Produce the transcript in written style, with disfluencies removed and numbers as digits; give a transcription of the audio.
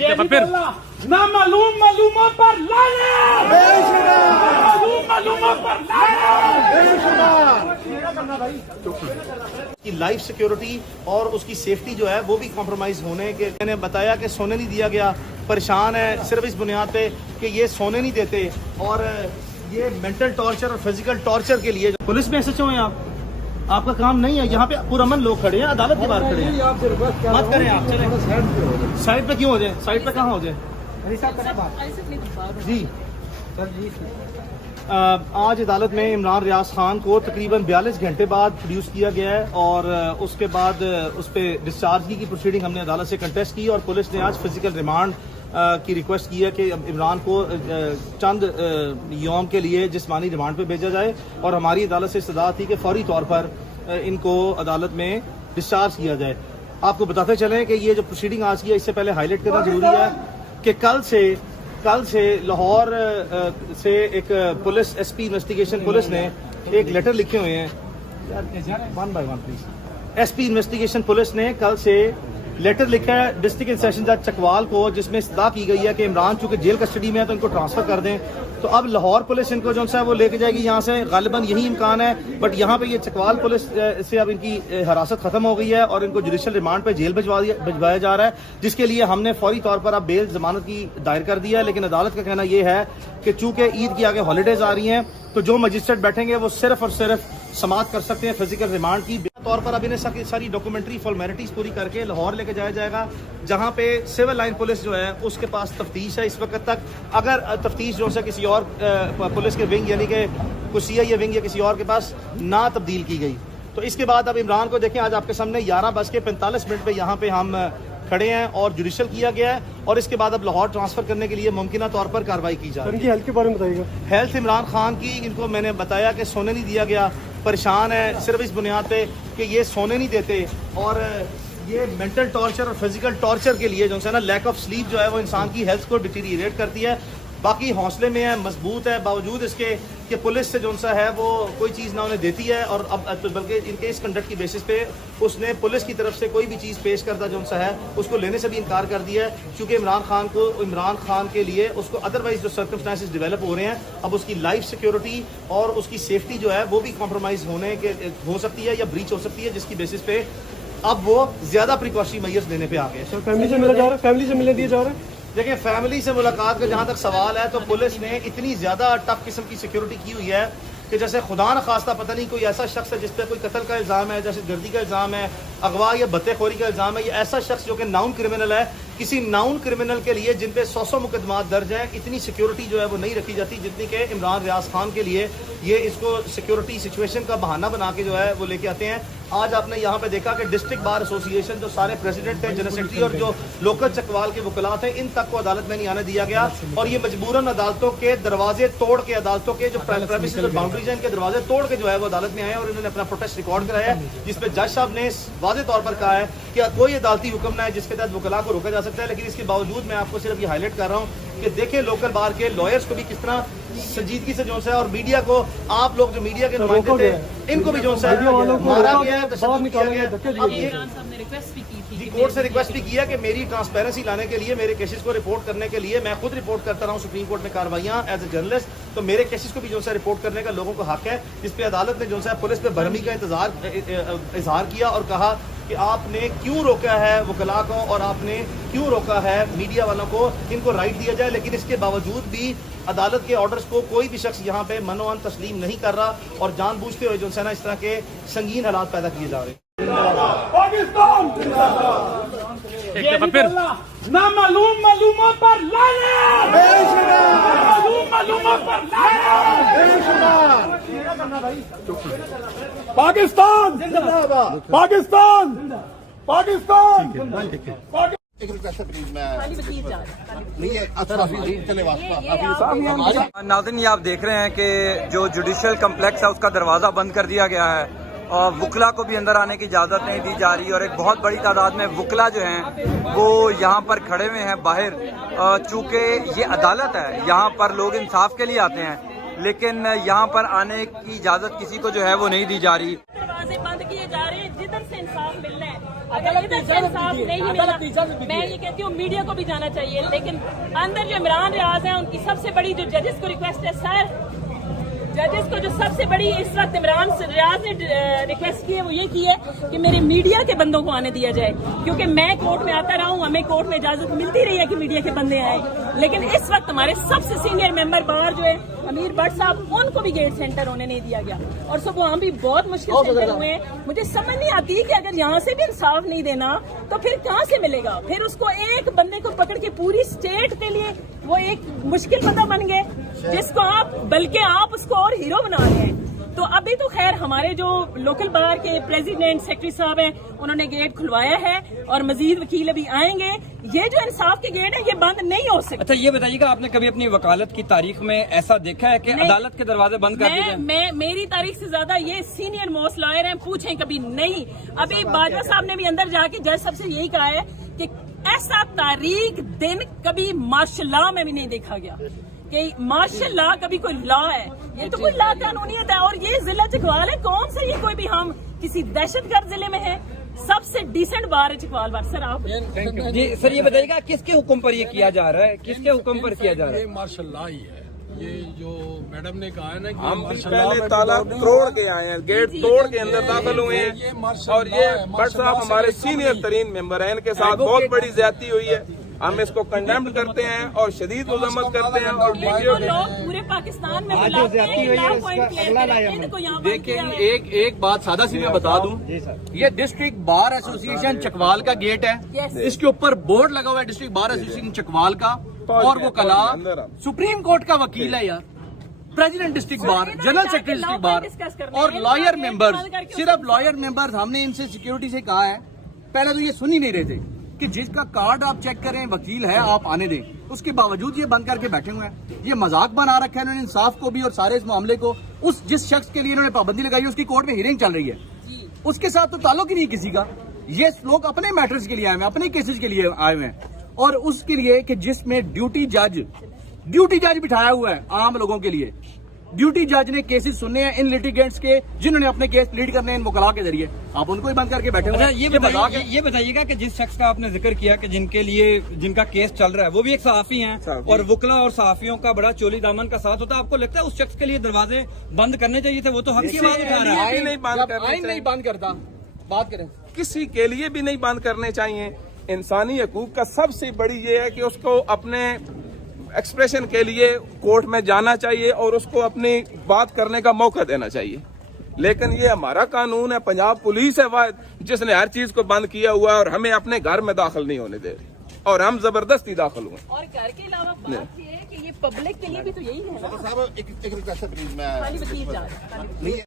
ना मालूम मालूमों पर लानत, मालूम मालूमों पर की लाइफ सिक्योरिटी और उसकी सेफ्टी जो है वो भी कॉम्प्रोमाइज़ होने के। मैंने बताया कि सोने नहीं दिया गया, परेशान है सिर्फ इस बुनियाद पे कि ये सोने नहीं देते और ये मेंटल टॉर्चर और फिजिकल टॉर्चर के लिए। पुलिस में SHO हैं आप, आपका काम नहीं है। यहाँ पे पुरअमन लोग खड़े हैं, अदालत के बाहर खड़े हैं। मत करें आप, चलें साइड पे क्यों हो जाए, साइड पे कहाँ हो जाए जी। आज अदालत में इमरान रियाज खान को तकरीबन 42 घंटे बाद प्रोड्यूस किया गया है और उसके बाद उस पर डिस्चार्ज की प्रोसीडिंग हमने अदालत से कंटेस्ट की और पुलिस ने आज फिजिकल रिमांड की रिक्वेस्ट की है कि इमरान को चंद यौम के लिए जिस्मानी रिमांड पे भेजा जाए और हमारी अदालत से इस्तदा थी कि फौरी तौर पर इनको अदालत में डिस्चार्ज किया जाए। आपको बताते चलें कि ये जो प्रोसीडिंग आज की है इससे पहले हाईलाइट करना जरूरी है कि कल से लाहौर से एक पुलिस SP इन्वेस्टिगेशन पुलिस ने एक लेटर लिखे हुए हैं, one by one please. SP investigation police ने कल से लेटर लिखा है डिस्ट्रिक्ट एंड सेशन जज चकवाल को, जिसमें इस्तदा की गई है कि इमरान चूंकि जेल कस्टडी में है तो इनको ट्रांसफर कर दें। तो अब लाहौर पुलिस इनको जो है वो लेके जाएगी यहाँ से, गालिबन यही इम्कान है। बट यहाँ पे ये चकवाल पुलिस से अब इनकी हिरासत खत्म हो गई है और इनको जुडिशल रिमांड पे जेल भिजवाया जा रहा है, जिसके लिए हमने फौरी तौर पर अब बेल जमानत की दायर कर दिया है। लेकिन अदालत का कहना यह है कि चूंकि ईद की आगे हॉलीडेज आ रही हैं तो जो मजिस्ट्रेट बैठेंगे वो सिर्फ और सिर्फ समाअत कर सकते हैं फिजिकल रिमांड की तौर पर। अब इन्हें सारी डॉक्यूमेंट्री फॉर्मेलिटीज पूरी करके लाहौर लेके जाया जाएगा, जहां पे सिविल लाइन पुलिस जो है उसके पास तफ्तीश है इस वक्त तक। अगर तफ्तीश जो है किसी और पुलिस के विंग यानी कि CI विंग या किसी और के पास ना तब्दील की गई तो इसके बाद अब इमरान को देखें, आज आपके सामने 11:45 पे यहाँ पे हम खड़े हैं और जुडिशल किया गया है और इसके बाद अब लाहौर ट्रांसफर करने के लिए मुमकिना तौर पर कार्रवाई की जा रही है। इनकी हेल्थ के बारे में बताइएगा। हेल्थ इमरान खान की, इनको मैंने बताया कि सोने नहीं दिया गया, परेशान है सिर्फ इस बुनियाद पे कि ये सोने नहीं देते और ये मेंटल टॉर्चर और फिजिकल टॉर्चर के लिए जो है ना लैक ऑफ स्लीप जो है वो इंसान की हेल्थ को डिटीरिएट करती है। बाकी हौसले में है, मजबूत है, बावजूद इसके कि पुलिस से जो सा है वो कोई चीज़ ना उन्हें देती है और अब बल्कि इनके इस कंडक्ट की बेसिस पे उसने पुलिस की तरफ से कोई भी चीज़ पेश करता जो सा है उसको लेने से भी इनकार कर दिया है, क्योंकि इमरान खान के लिए उसको अदरवाइज जो सर्कमस्टांसेस डेवलप हो रहे हैं अब उसकी लाइफ सिक्योरिटी और उसकी सेफ्टी जो है वो भी कॉम्प्रोमाइज़ हो सकती है या ब्रीच हो सकती है, जिसकी बेसिस पे अब वो ज़्यादा प्रिकॉशनरी मेजर्स लेने पे आ गए। फैमिली से मिला जा रहा है, फैमिली से मिलने दिया जा रहा है। देखिए फैमिली से मुलाकात का जहाँ तक सवाल है तो पुलिस ने इतनी ज़्यादा टफ किस्म की सिक्योरिटी की हुई है कि जैसे खुदा न खास्ता पता नहीं कोई ऐसा शख्स है जिस पर कोई कत्ल का इल्ज़ाम है, जैसे गर्दी का इल्ज़ाम है, अगवा या बत्तेखोरी का इल्ज़ाम है, या ऐसा शख्स जो कि नाउन क्रिमिनल है, किसी नाउन क्रिमिनल के लिए जिन पे 100 मुकदमात दर्ज हैं, इतनी सिक्योरिटी जो है वो नहीं रखी जाती जितनी कि इमरान रियाज खान के लिए ये इसको सिक्योरिटी सिचुएशन का बहाना बना के जो है वो लेके आते हैं। आज आपने यहाँ पे देखा कि डिस्ट्रिक्ट बार एसोसिएशन जो सारे प्रेसिडेंट हैं, जनरल सेक्रेटरी और जो लोकल चकवाल के वकलात हैं, इन तक को अदालत में नहीं आने दिया गया और ये मजबूरन अदालतों के दरवाजे तोड़ के, अदालतों के जो प्रेमिसेस और बाउंड्रीज हैं इनके दरवाजे तोड़ के जो है वो अदालत में आए और इन्होंने अपना प्रोटेस्ट रिकॉर्ड कराया है, जिसपे जज साहब ने वाज़ेह तौर पर कहा है कि कोई अदालती हुक्म ना है जिसके तहत वकला को रोका जा सकता है। लेकिन इसके बावजूद मैं आपको सिर्फ ये हाईलाइट कर रहा हूँ कि देखें लोकल बार के लॉयर्स को भी किस तरह संजीदगी से जो है और मीडिया को, आप लोग जो मीडिया के नुमाइंदे थे इनको भी जो है मारा गया है, तशद्दुद किया गया है। कोर्ट से रिक्वेस्ट भी किया कि मेरी ट्रांसपेरेंसी लाने के लिए, मेरे केसेस को रिपोर्ट करने के लिए, मैं खुद रिपोर्ट करता रहा हूँ सुप्रीम कोर्ट में कार्रवाइयाँ एज ए जर्नलिस्ट, तो मेरे केसेस को भी जो है रिपोर्ट करने का लोगों को हक है। जिस पे अदालत ने जो है पुलिस पे बरहमी का इजहार किया और कहा कि आपने क्यों रोका है वकला को और आपने क्यों रोका है मीडिया वालों को, इनको राइट दिया जाए। लेकिन इसके बावजूद भी अदालत के ऑर्डर्स को कोई भी शख्स यहाँ पे मनोअन तस्लीम नहीं कर रहा और जानबूझते हुए जो है ना इस तरह के संगीन हालात पैदा किए जा रहे हैं। पाकिस्तान ना मालूम मालूमों पर लानत, मालूम मालूमों पर लानत। पाकिस्तान पाकिस्तान पाकिस्तान। एक रिक्वेस्ट है प्लीज, मैं नाज़रीन, ये आप देख रहे हैं कि जो जुडिशल कम्प्लेक्स है उसका दरवाज़ा बंद कर दिया गया है और वकला को भी अंदर आने की इजाज़त नहीं दी जा रही और एक बहुत बड़ी तादाद में वकला जो हैं वो यहाँ पर खड़े हुए हैं बाहर। चूँकि ये अदालत है, यहाँ पर लोग इंसाफ के लिए आते हैं, लेकिन यहाँ पर आने की इजाज़त किसी को जो है वो नहीं दी जा रही। दरवाजे बंद किए जा रहे हैं जिधर से इंसाफ मिलना है। अगर इधर से इंसाफ नहीं मिला, मैं ये कहती हूँ मीडिया को भी जाना चाहिए, लेकिन अंदर जो इमरान रियाज है उनकी सबसे बड़ी जो जजेस को रिक्वेस्ट है, सर जजेस को जो सबसे बड़ी इस वक्त इमरान रियाज ने रिक्वेस्ट की है वो ये की है कि मेरे मीडिया के बंदों को आने दिया जाए, क्योंकि मैं कोर्ट में आता रहा हूँ, हमें कोर्ट में इजाजत मिलती रही है कि मीडिया के बंदे आए, लेकिन इस वक्त हमारे सबसे सीनियर मेंबर बाहर जो है अमीर भट्ट साहब, उनको भी गेट सेंटर होने नहीं दिया गया, और सुबह हम भी बहुत मुश्किल सेंटर हुए हैं। मुझे समझ नहीं आती कि अगर यहाँ से भी इंसाफ नहीं देना तो फिर कहाँ से मिलेगा? फिर उसको एक बंदे को पकड़ के पूरी स्टेट के लिए वो एक मुश्किल बंदा बन गए, जिसको आप बल्कि आप उसको और हीरो बना रहे हैं। तो अभी तो खैर हमारे जो लोकल बार के प्रेसिडेंट सेक्रेटरी साहब हैं, उन्होंने गेट खुलवाया है और मजीद वकील अभी आएंगे। ये जो इंसाफ के गेट है ये बंद नहीं हो सकते। अच्छा ये बताइएगा, आपने कभी अपनी वकालत की तारीख में ऐसा देखा है कि अदालत के दरवाजे बंद कर दिए जाएं? मैं मेरी तारीख से ज्यादा ये सीनियर मोस्ट लॉयर हैं, पूछें कभी नहीं। अभी बाजवा साहब ने भी अंदर जाके जज साहब से यही कहा है कि ऐसा तारीख दिन कभी मार्शल लॉ में भी नहीं देखा गया कि मार्शल लॉ कभी कोई लॉ है, ये तो कोई लॉ कानूनियत है। और ये जिला चकवाल है, कौन सा ये कोई भी हम किसी दहशतगर्द जिले में है? सबसे डिसेंट बार है चकवाल बार। सर आप जी सर ये बताइएगा किसके हुक्म पर ये किया जा रहा है, किसके हुक्म पर किया जा रहा है? ये मार्शल लॉ ही है। ये जो मैडम ने कहा है ना कि हम भी पहले ताला तोड़ के आए हैं, गेट तोड़ के अंदर दाखिल हुए हैं, और ये भट्ट साहब हमारे सीनियर तरीन मेंबर हैं, इनके साथ बहुत बड़ी ज्यादती हुई है। हम इसको कंडेम करते हैं और शदीद मजम्मत करते हैं। और लोग पूरे पाकिस्तान में बुलाते हैं, देखिए एक बात सादा सी मैं बता दूं, ये डिस्ट्रिक्ट बार एसोसिएशन चकवाल का गेट है, इसके ऊपर बोर्ड लगा हुआ है डिस्ट्रिक्ट बार एसोसिएशन चकवाल का, और वो कला सुप्रीम कोर्ट का वकील है यार, president district bar, general secretary district bar, और लॉयर मेंबर्स, सिर्फ लॉयर मेंबर्स। हमने इनसे सिक्योरिटी से कहा है, पहले तो ये सुन ही नहीं रहे थे कि जिसका कार्ड आप चेक करें वकील है आप आने दें, उसके बावजूद ये बंद करके बैठे हुए हैं। ये मजाक बना रखा है इन्होंने इंसाफ को भी और सारे इस मामले को। जिस शख्स के लिए इन्होंने पाबंदी लगाई है उसकी कोर्ट में हियरिंग चल रही है, उसके साथ तो ताल्लुक ही नहीं किसी का। ये लोग अपने मैटर्स के लिए आए हुए हैं, अपने केसेस के लिए आए हुए हैं, और उसके लिए कि जिसमें ड्यूटी जज बिठाया हुआ है आम लोगों के लिए। ड्यूटी जज ने केसेस सुनने हैं इन लिटिगेंट्स के जिन्होंने अपने केस प्लीड करने हैं इन वकला के जरिए, आप उनको ही बंद करके बैठे हुए हैं। ये बताइएगा कि जिस शख्स का आपने जिक्र किया कि जिनका केस चल रहा है वो भी एक सहाफी हैं, और वकला और सहाफियों का बड़ा चोली दामन का साथ होता है, आपको लगता है उस शख्स के लिए दरवाजे बंद करने चाहिए थे? वो तो हक की आवाज उठा रहा है। आइन नहीं बंद करता, बात करें किसी के लिए भी नहीं बंद करने चाहिए। इंसानी हकूक का सबसे बड़ी ये है कि उसको अपने एक्सप्रेशन के लिए कोर्ट में जाना चाहिए और उसको अपनी बात करने का मौका देना चाहिए। लेकिन ये हमारा कानून है, पंजाब पुलिस है वाहिद जिसने हर चीज को बंद किया हुआ है, और हमें अपने घर में दाखिल नहीं होने दे रही, और हम जबरदस्ती दाखिल हुए। और घर के अलावा बात ये है कि ये पब्लिक के लिए भी तो यही है ना। साहब एक रिक्वेस्ट है प्लीज, मैं खाली वकील जा